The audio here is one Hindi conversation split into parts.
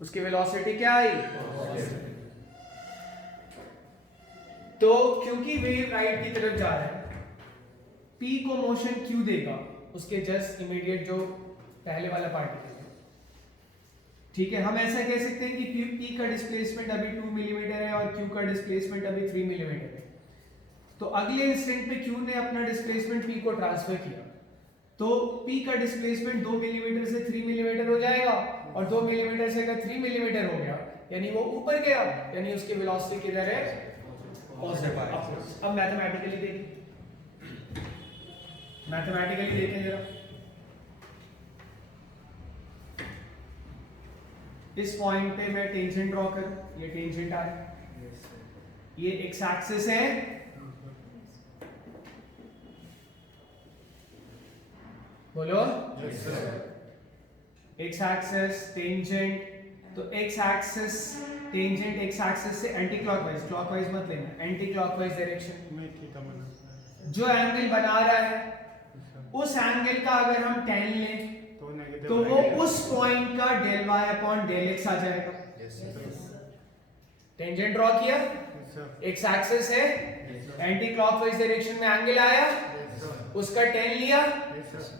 उसकी वेलोसिटी क्या आई? तो क्योंकि वेव राइट की तरफ जा रहा है, p को मोशन q देगा उसके जस्ट इमीडिएट जो पहले वाला पार्टिकल है, ठीक है। हम ऐसा कह सकते हैं कि p का डिस्प्लेसमेंट अभी 2 मिलीमीटर है और q का डिस्प्लेसमेंट अभी 3 मिलीमीटर है। तो अगले इंस्टेंट पे q ने अपना डिस्प्लेसमेंट p को ट्रांसफर किया, तो p का डिस्प्लेसमेंट 2 मिलीमीटर से 3 मिलीमीटर हो जाएगा, और 2 मिलीमीटर से अगर 3 मिलीमीटर हो गया यानी वो ऊपर गया, यानी उसकी वेलोसिटी किधर है? पॉजिटिव। अब मैथमेटिकली देखिए, मैथमेटिकली देखें जरा, इस पॉइंट पे मैं टेंजेंट ड्रॉ करूं, ये टेंजेंट आ रहा है, ये एक्स एक्सिस है, बोलो एक्स एक्सिस टेंजेंट, तो x axis tangent x axis से एंटी क्लॉकवाइज, क्लॉकवाइज मत लेना, एंटी क्लॉकवाइज डायरेक्शन में जो एंगल बना रहा है उस एंगल का अगर हम tan लें तो वो उस पॉइंट का del y upon del x आ जाएगा। टेंजेंट ड्रॉ किया, एक्स एक्सिस है, एंटी क्लॉकवाइज डायरेक्शन में एंगल आया, उसका tan लिया,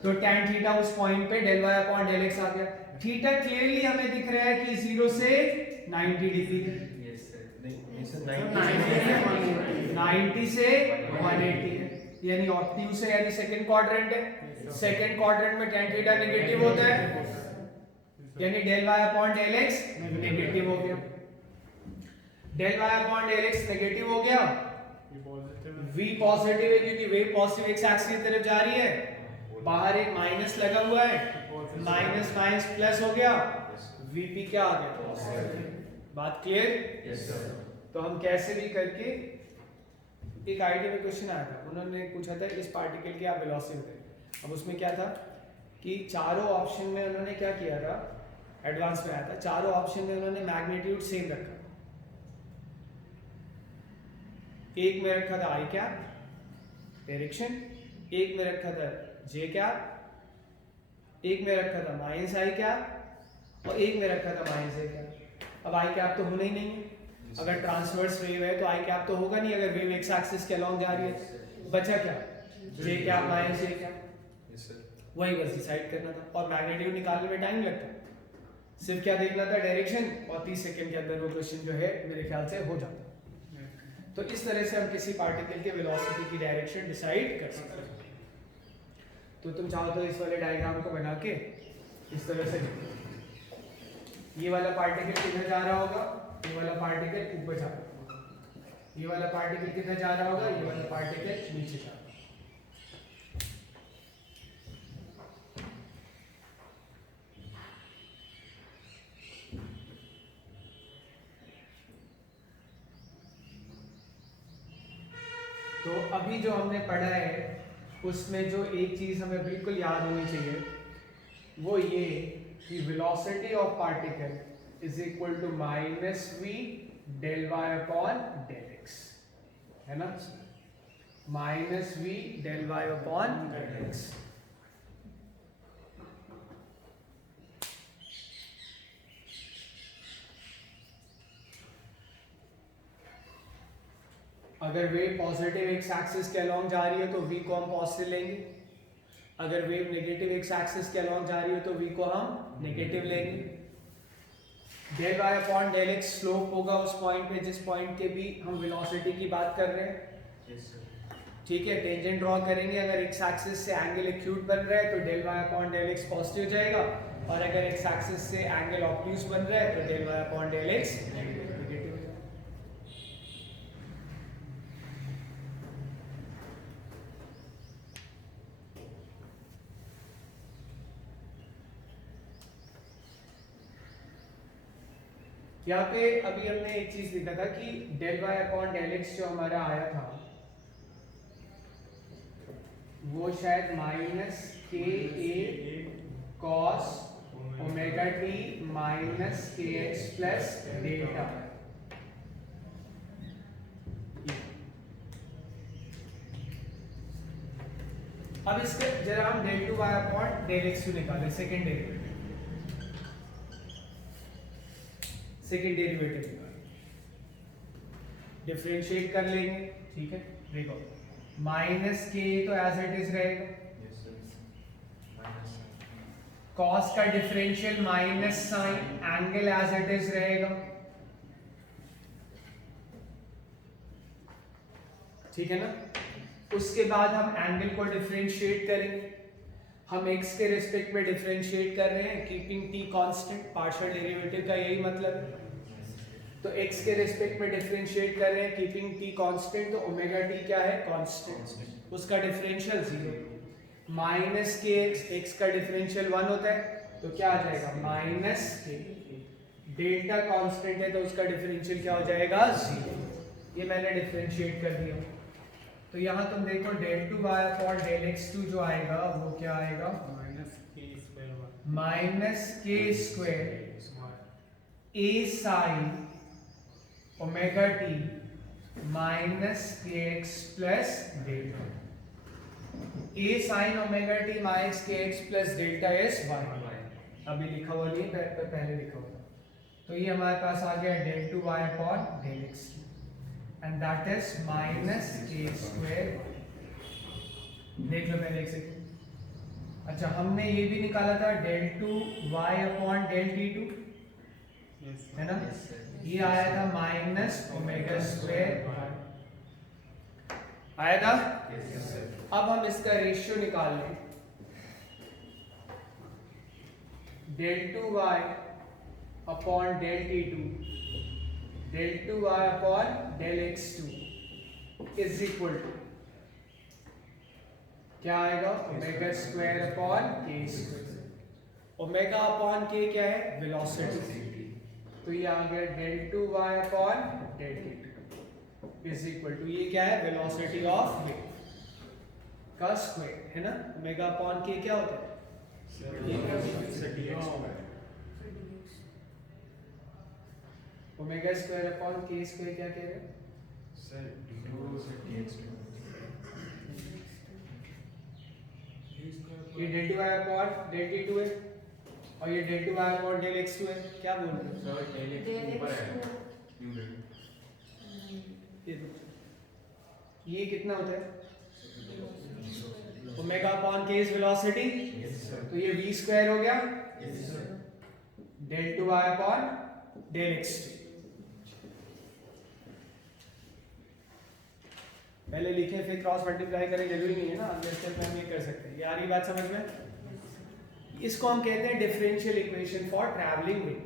तो tan थीटा उस पॉइंट पे del y upon del x आ गया। थीटा क्लियरली हमें दिख रहा है कि 0 से 90 डिग्री है, 90 से 180 है, यानी ऑब्ट्यूज है, यानी सेकंड क्वाड्रेंट है। सेकंड क्वाड्रेंट में tan थीटा नेगेटिव होता है, यानी del y upon del x negative हो गया। del y upon del x negative हो गया, v पॉजिटिव है क्योंकि वेव पॉजिटिव एक्स एक्सिस की तरफ जा रही है, बाहर एक माइनस लगा हुआ है, माइनस माइनस प्लस हो गया, vp क्या आ गया? पॉजिटिव। बात क्लियर? Yes sir. तो हम कैसे भी करके, एक आईडी में क्वेश्चन आया था, उन्होंने पूछा था इस पार्टिकल की आप वेलोसिटी बताइए। अब उसमें क्या था कि चारों ऑप्शन में उन्होंने क्या किया था, एडवांस में आया था, चारों ऑप्शन में उन्होंने मैग्नीट्यूड सेम रखा, एक में रखा था आई कैप डायरेक्शन, एक में रखा था जे कैप, एक में रखा था माइनस आई कैप, और एक में रखा था माइनस ए कैप। अब आई कैप तो होना ही नहीं है, अगर ट्रांसवर्स वेव है तो आई कैप तो होगा नहीं, अगर वेव एक्स एक्सिस के अलोंग जा रही है, बचा क्या? जे कैप माइनस ए कैप, वही बस डिसाइड करना था। और मैग्नीट्यूड निकालने में टाइम लगता है, सिर्फ क्या देखना था? डायरेक्शन, और 30 सेकंड के अंदर वो क्वेश्चन जो है मेरे ख्याल से हो जाता। तो इस तरह से हम किसी पार्टिकल के वेलोसिटी की डायरेक्शन डिसाइड कर सकते हैं। तो तुम चाहो तो इस वाले डायग्राम को बना के इस तरह से, ये वाला पार्टिकल किधर जा रहा होगा, ये वाला पार्टिकल ऊपर जा रहा होगा, ये वाला पार्टिकल किधर जा रहा होगा, ये वाला पार्टिकल नीचे जा रहा होगा। तो अभी जो हमने पढ़ा है उसमें जो एक चीज हमें बिल्कुल याद होनी चाहिए वो ये कि velocity of particle is equal to minus v del y upon del x, है ना? Minus v del y upon del x. अगर वेव पॉजिटिव एक्स एक्सिस के अलोंग जा रही है तो v को हम पॉजिटिव लेंगे, अगर वेव नेगेटिव एक्स एक्सिस के अलोंग जा रही है तो v को हम नेगेटिव लेंगे। Del y upon del x slope होगा उस पॉइंट पे जिस पॉइंट के भी हम वेलोसिटी की बात कर रहे हैं, ठीक है। टेंजेंट ड्रॉ करेंगे, अगर एक्स एक्सिस से एंगल एक्यूट बन रहा है तो del y upon del x positive हो जाएगा, और अगर एक्स एक्सिस से एंगल ऑब्ट्यूज बन रहा है तो del y upon del x negative. यहाँ पे अभी हमने एक चीज लिखा था कि del y upon del x जो हमारा आया था वो शायद minus k A cos omega t minus k x plus delta. अब इसके जरा हम del two Y upon del X निकालें, second derivative. Second derivative differentiate कर लेंगे, ठीक है। देखो माइनस के तो एज इट इज रहेगा, कॉस का differential minus sine, angle as it is रहेगा, ठीक है ना। उसके बाद हम एंगल को डिफरेंशिएट करेंगे। हम x के रिस्पेक्ट में डिफरेंशिएट कर रहे हैं, keeping t constant, partial derivative का यही मतलब है। तो x के रिस्पेक्ट में डिफरेंशिएट कर रहे हैं, कीपिंग t कांस्टेंट, तो ओमेगा t क्या है, कांस्टेंट, उसका डिफरेंशियल 0। माइनस के x का डिफरेंशियल 1 होता है, तो क्या आ जाएगा माइनस के, डेल्टा कांस्टेंट है तो उसका डिफरेंशियल क्या हो जाएगा 0। ये मैंने डिफरेंशिएट कर दिया। तो यहाँ तुम देखो del two Y upon del x two जो आएगा वो क्या आएगा, minus k square A sine omega t minus k x plus delta. A sine omega t minus k x plus delta as y, अभी लिखा हुआ नहीं, पहले लिखा हुआ। तो ये हमारे पास आ गया del two Y upon del x two, and that is minus k square। देख लो पहले एक सेकंड। अच्छा हमने ये भी निकाला था del two y upon del t two, है ना। ये आया था माइनस ओमेगा स्क्वायर आया था। अब हम इसका रेशियो निकाल लें, del two y upon del t two, del two Y upon del x two is equal to क्या आएगा, omega square upon k square. Omega upon k क्या है, वेलोसिटी, तो ये आ गया del two Y upon del t two is equal to, ये क्या है, वेलोसिटी ऑफ वेव का स्क्वायर, है ना। ओमेगा अपॉन के क्या होता है, omega square upon k square क्या कह रहे हैं सर, d2 से dx ये del two Y upon del t two है और ये del two Y upon del x two है, क्या बोल रहे हो सर, डेल x ऊपर है क्यों डेल, ये कितना होता है, omega upon k is velocity, तो ये v स्क्वायर हो गया del two Y upon del x two. पहले लिखे फिर क्रॉस मल्टीप्लाई करें, जरूरी नहीं है ना, अगले स्टेप में हम ये कर सकते हैं। ये आ रही बात समझ में। इसको हम कहते हैं differential equation for travelling wave.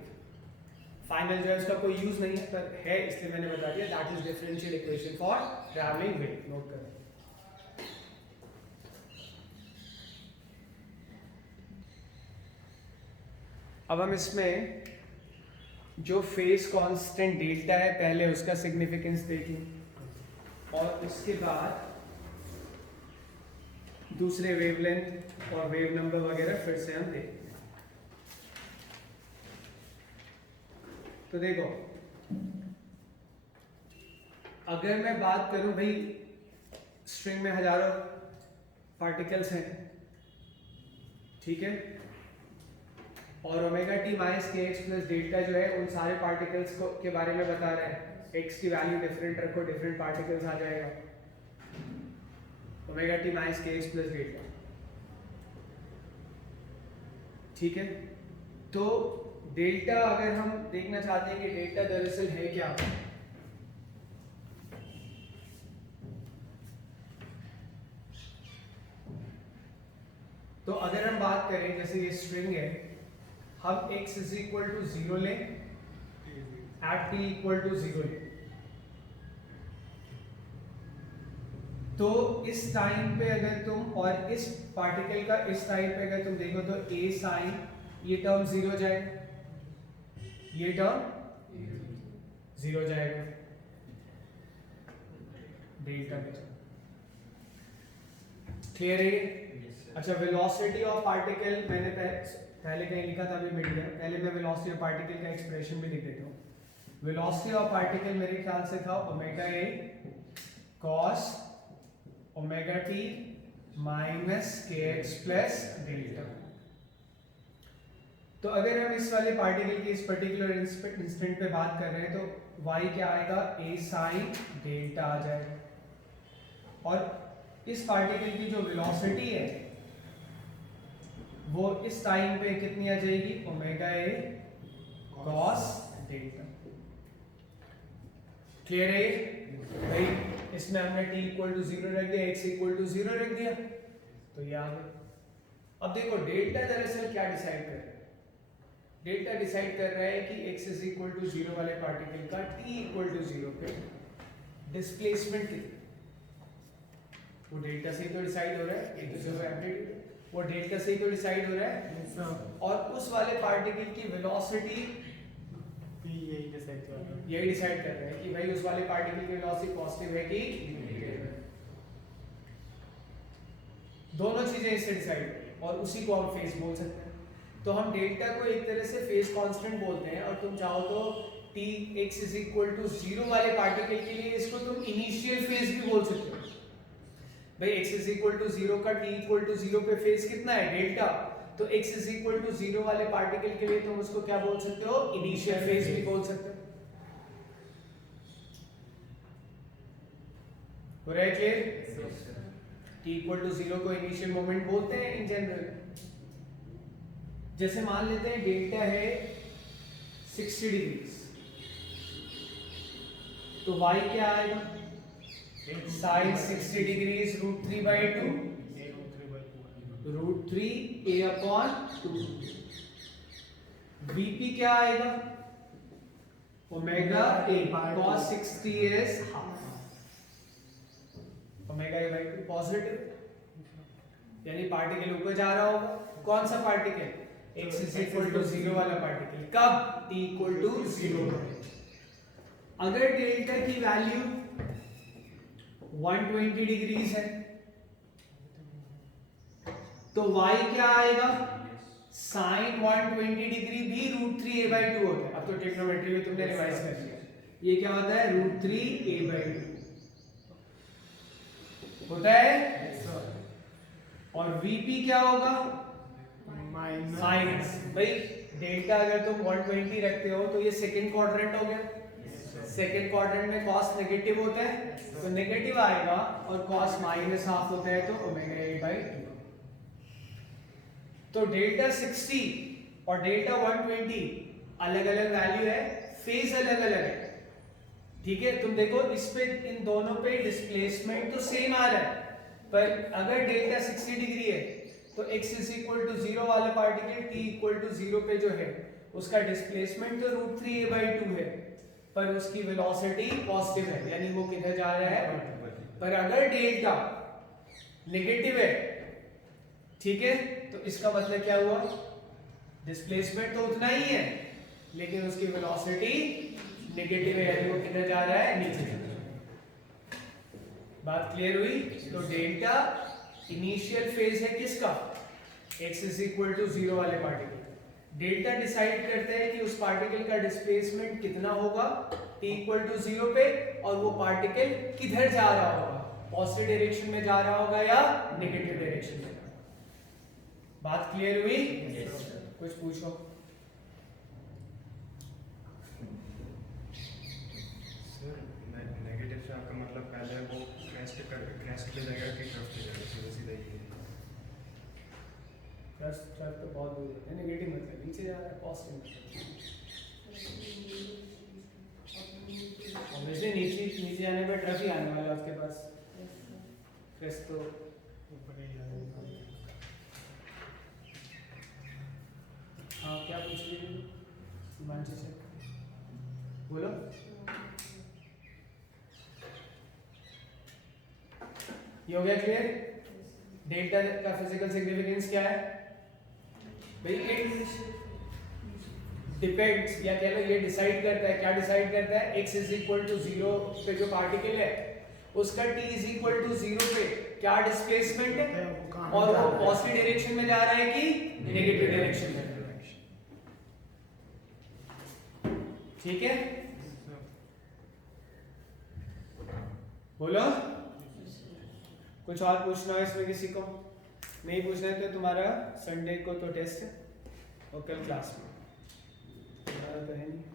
Final जो है उसका कोई यूज नहीं है पर है, इसलिए मैंने बता दिया, that is differential equation for travelling wave, note करें। अब हम इसमें जो फेज कांस्टेंट डेल्टा है पहले उसका सिग्निफिकेंस देखें और उसके बाद दूसरे वेवलेंथ और वेव नंबर वगैरह फिर से हम देखें। तो देखो अगर मैं बात करूं भाई, स्ट्रिंग में हजारों पार्टिकल्स हैं, ठीक है, और omega t minus k x plus delta जो है उन सारे पार्टिकल्स को के बारे में बता रहे हैं। एक्स की वैल्यू डिफरेंट रखो, डिफरेंट पार्टिकल्स आ जाएगा, omega t minus k x plus delta, ठीक है। तो डेल्टा अगर हम देखना चाहते हैं कि डेल्टा दरअसल है क्या, तो अगर हम बात करें जैसे ये स्ट्रिंग है, हम x इज इक्वल टू 0 लें, एट t इक्वल टू 0 लें, तो इस टाइम पे अगर तुम और इस पार्टिकल का इस टाइम पे अगर तुम देखो तो a साइन ये टर्म 0 जाएगा, ये टर्म 0 जाएगा डेल्टा में, क्लियर है। अच्छा वेलोसिटी ऑफ पार्टिकल मैंने पहले कहीं लिखा था, अभी मिट गया। पहले मैं वेलोसिटी ऑफ पार्टिकल का एक्सप्रेशन भी लिख देता हूँ। वेलोसिटी ऑफ पार्टिकल मेरे ख्याल से था omega A cos omega t minus k x plus delta. तो अगर हम इस वाले पार्टिकल की इस पर्टिकुलर इंस्टेंट पे बात कर रहे हैं तो y क्या आएगा, a sin डेल्टा आ जाएगा, और इस पार्टिकल की जो वेलोसिटी है वो इस टाइम पे कितनी आ जाएगी, omega a cos delta. Clear है ये भाई? इसमें हमने t इक्वल टू 0 रख दिया, x इक्वल टू 0 रख दिया, तो ये आ गया। अब देखो डेल्टा दरअसल क्या डिसाइड कर रहा है, डेल्टा डिसाइड कर रहा है कि x इज इक्वल टू 0 वाले पार्टिकल का t इक्वल टू 0 पे डिस्प्लेसमेंट कितना, वो डेल्टा से ही तो डिसाइड हो रहा है, एक दूसरे को एम्पलीट्यूड, वो डेल्टा से ही तो डिसाइड हो रहा है, और उस वाले पार्टिकल की वेलोसिटी यही डिसाइड कर रहा है कि भाई उस वाले पार्टिकल की वेलोसिटी पॉजिटिव है कि नेगेटिव है। दोनों चीजें इससे डिसाइड, और उसी को हम फेज बोल सकते हैं। तो हम डेल्टा को एक तरह से फेज कांस्टेंट बोलते हैं, और तुम चाहो तो t x is equal to 0 वाले पार्टिकल के लिए इसको तुम इनिशियल फेज भी बोल सकते हो। भाई x इज इक्वल टू 0 का t इक्वल टू 0 पे फेज कितना है, डेल्टा, तो x इज इक्वल टू 0 वाले पार्टिकल के लिए तुम उसको क्या बोल सकते हो, इनिशियल फेज भी बोल सकते हो। हो रहा है क्लियर? t इक्वल टू 0 को इनिशियल मोमेंट बोलते हैं इन जनरल। जैसे मान लेते हैं डेल्टा है 60 डिग्री, तो y क्या आएगा, sin 60 डिग्री √3/2 √3 a/2। vp क्या आएगा, omega a cos 60 is omega a/2 positive, यानी पार्टिकल ऊपर जा रहा होगा। कौन सा particle, x is equal to 0 वाला पार्टिकल, कब, t इक्वल टू 0। अगर डेल्टा की वैल्यू 120 डिग्रीज है तो y क्या आएगा, sin 120 डिग्री भी √3 a/2 होता है। अब तो ट्रिग्नोमेट्री में तुमने रिवाइज कर लिया, ये क्या होता है, √3 a/2 होता है। और vp क्या होगा, माइनस, भाई डेल्टा अगर तुम 120 रखते हो तो ये सेकंड क्वाड्रेंट हो गया, सेकंड क्वाड्रेंट में cos नेगेटिव होता है तो नेगेटिव आएगा, और cos -½ होता है तो ओमेगा a/2। तो डेल्टा 60 और डेल्टा 120 अलग अलग वैल्यू है, फेज अलग अलग है, ठीक है। तुम देखो इस पे, इन दोनों पे डिस्प्लेसमेंट तो सेम आ रहा है, पर अगर डेल्टा 60 डिग्री है तो x इज इक्वल टू 0 वाला पार्टिकल t इक्वल टू 0 पे जो है उसका डिस्प्लेसमेंट तो √3 a/2 है, पर उसकी वेलोसिटी पॉजिटिव है, यानी वो किधर जा रहा है। पर अगर डेल्टा नेगेटिव है, ठीक है, तो इसका मतलब क्या हुआ, डिस्प्लेसमेंट तो उतना ही है लेकिन उसकी वेलोसिटी नेगेटिव है, यानी वो किधर जा रहा है, नीचे। बात क्लियर हुई? तो डेल्टा इनिशियल फेज है किसका, x इज इक्वल टू 0 वाले पार्टिकल। डेल्टा डिसाइड करता है कि उस पार्टिकल का डिस्प्लेसमेंट कितना होगा t इक्वल टू 0 पे, और वो पार्टिकल किधर जा रहा होगा, पॉजिटिव डायरेक्शन में जा रहा होगा या नेगेटिव डायरेक्शन में। बात क्लियर हुई? yes. कुछ पूछो। सर नेगेटिव से आपका मतलब पहले वो क्रेस्ट पे जाएगा कि ट्रफ पे जाएगा, सीधा सीधा ये ट्रफ तो बहुत दूर है, नेगेटिव मतलब नीचे जा रहा है, पॉजिटिव ऑब्वियसली नीचे जाने पर ट्रफ ही आने वाला है उसके पास, क्रेस्ट तो ऊपर ही जाएगा। हाँ क्या पूछ रही थी हिमांशु से, बोलो। ये हो गया क्लियर? डेल्टा का फिजिकल सिग्निफिकेंस क्या है भाई, इट डिपेंड्स, या कह लो ये डिसाइड करता है, क्या डिसाइड करता है, x इज इक्वल टू 0 पे जो पार्टिकल है उसका t इज इक्वल टू 0 पे क्या डिस्प्लेसमेंट है, और वो पॉजिटिव डायरेक्शन में जा रहा है कि नेगेटिव डायरेक्शन में, ठीक है। बोलो, कुछ और पूछना है इसमें किसी को? नहीं पूछना है तो तुम्हारा संडे को तो टेस्ट है, और कल क्लास में। हमारा तो है नहीं।